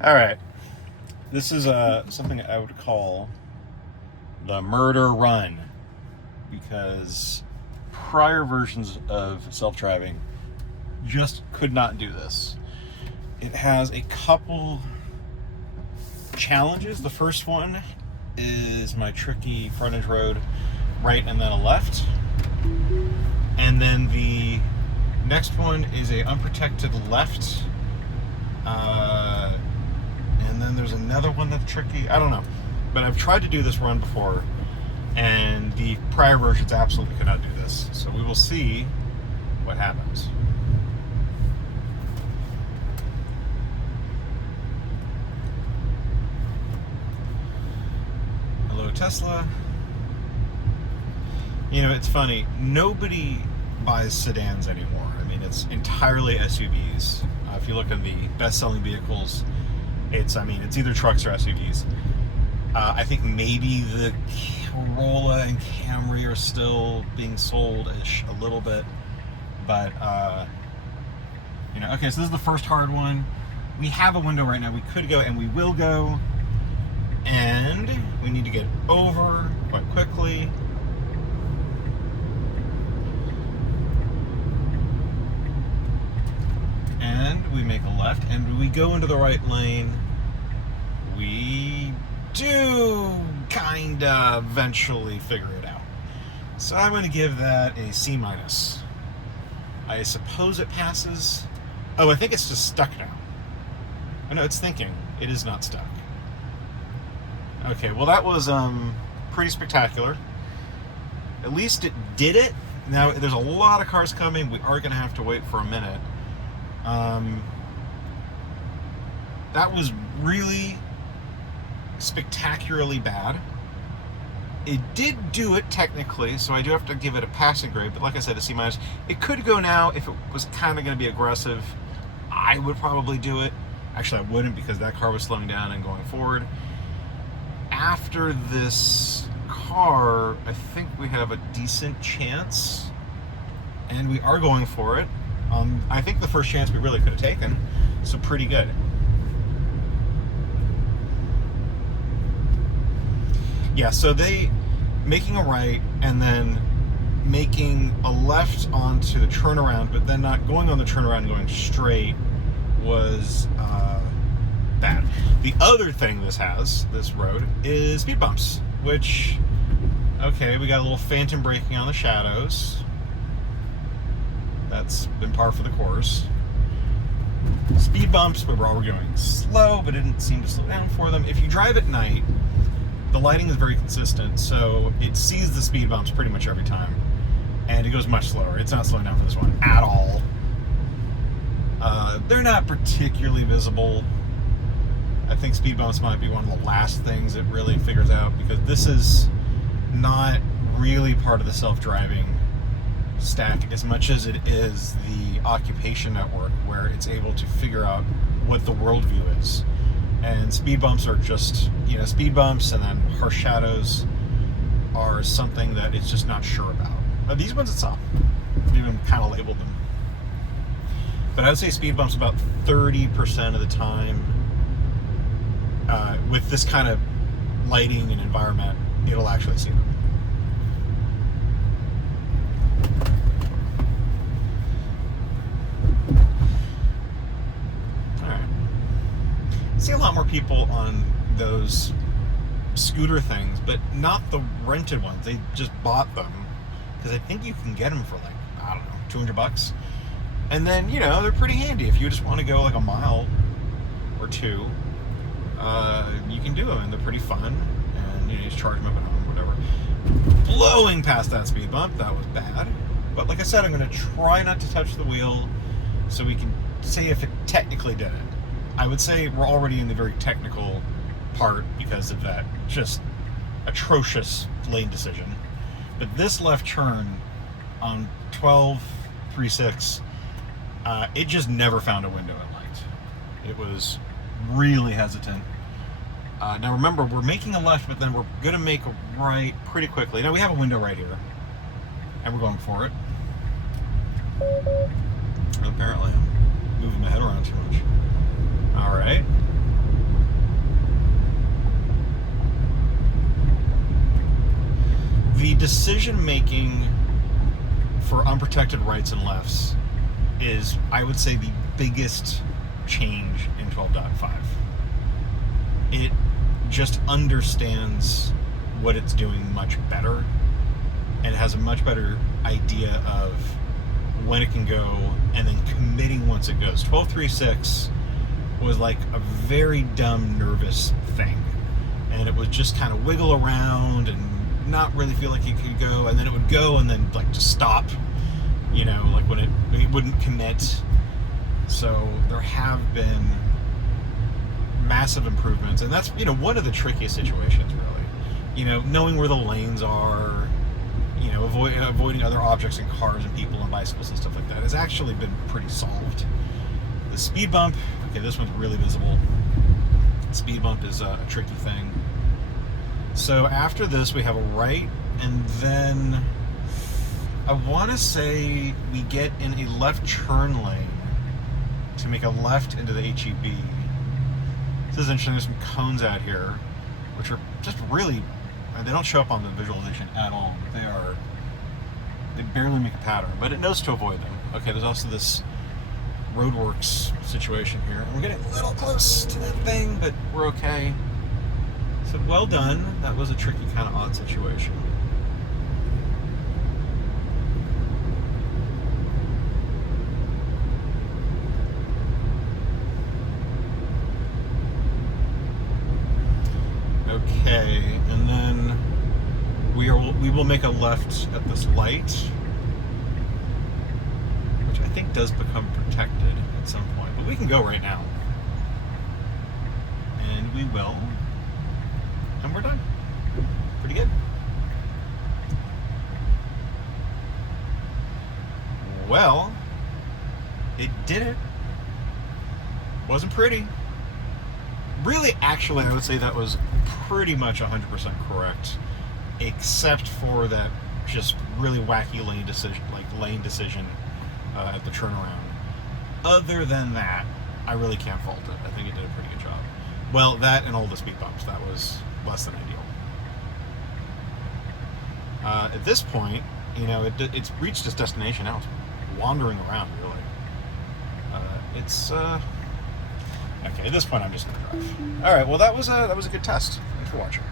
All right. This is something I would call the murder run, because prior versions of self-driving just could not do this. It has a couple challenges. The first one is my tricky frontage road, right and then a left. And then the next one is a unprotected left. And then there's another one that's tricky. I don't know. But I've tried to do this run before, and the prior versions absolutely could not do this. So we will see what happens. Hello, Tesla. You know, it's funny. Nobody buys sedans anymore. I mean, it's entirely SUVs. If you look at the best-selling vehicles, it's either trucks or SUVs. I think maybe the Corolla and Camry are still being sold-ish a little bit, but okay. So this is the first hard one. We have a window right now. We could go, and we will go, and we need to get over quite quickly. And we make a left, and we go into the right lane. We do kind of eventually figure it out. So I'm going to give that a C-. I suppose it passes. Oh, I think it's just stuck now. I know it's thinking. It is not stuck. Okay, well that was pretty spectacular. At least it did it. Now there's a lot of cars coming. We are going to have to wait for a minute. That was really spectacularly bad. It did do it technically, so I do have to give it a passing grade, but like I said, a C-. It could go now. If it was kind of going to be aggressive, I would probably do it. Actually, I wouldn't, because that car was slowing down and going forward. After this car, I think we have a decent chance, and we are going for it. I think the first chance we really could have taken, so pretty good. Yeah, so they making a right and then making a left onto the turnaround, but then not going on the turnaround and going straight was bad. The other thing this road, is speed bumps, which, okay, we got a little phantom braking on the shadows. That's been par for the course. Speed bumps, but we're going slow, but it didn't seem to slow down for them. If you drive at night, the lighting is very consistent, so it sees the speed bumps pretty much every time, and it goes much slower. It's not slowing down for this one at all. They're not particularly visible. I think speed bumps might be one of the last things it really figures out, because this is not really part of the self-driving stack as much as it is the occupation network, where it's able to figure out what the worldview is. And speed bumps are just, speed bumps, and then harsh shadows are something that it's just not sure about. Now, these ones it's up. I've even kind of labeled them. But I would say speed bumps about 30% of the time. With this kind of lighting and environment, it'll actually see them. See a lot more people on those scooter things, but not the rented ones. They just bought them, because I think you can get them for like, I don't know, $200. And then, they're pretty handy if you just want to go like a mile or two. You can do them, and they're pretty fun, and you just charge them up at home, whatever. Blowing past that speed bump, that was bad. But like I said, I'm going to try not to touch the wheel, so we can say if it technically did it. I would say we're already in the very technical part because of that just atrocious lane decision. But this left turn on 12.36, it just never found a window at light. It was really hesitant. Now remember, we're making a left, but then we're going to make a right pretty quickly. Now we have a window right here, and we're going for it. Apparently I'm moving my head around too much. All right. decision making for unprotected rights and lefts is, I would say, the biggest change in 12.5. It just understands what it's doing much better, and has a much better idea of when it can go, and then committing once it goes. 12.3.6 was like a very dumb, nervous thing, and it would just kind of wiggle around and not really feel like it could go, and then it would go and then like just stop, you know, like when it wouldn't commit. So there have been massive improvements, and that's, you know, one of the trickiest situations, really. You know, knowing where the lanes are, you know, avoiding other objects and cars and people and bicycles and stuff like that has actually been pretty solved. The speed bump, okay, this one's really visible. Speed bump is a tricky thing. So after this, we have a right, and then I want to say we get in a left turn lane to make a left into the HEB. This is interesting. There's some cones out here, which are just really, they don't show up on the visualization at all. They barely make a pattern, but it knows to avoid them. Okay, there's also this roadworks situation here. We're getting a little close to that thing, but we're okay. So well done. That was a tricky, kind of odd situation. Okay, and then we will make a left at this light, which I think does become protected at some point, but we can go right now. And we will. And we're done. Pretty good. Well, it did it. Wasn't pretty. Really, actually, I would say that was pretty much 100% correct, except for that just really wacky lane decision at the turnaround. Other than that, I really can't fault it. I think it did a pretty good job. Well, that and all the speed bumps, that was less than ideal. At this point, you know, it's reached its destination. Now it's wandering around, really. Okay, at this point, I'm just going to drive. All right, well, that was a good test. Thanks for watching.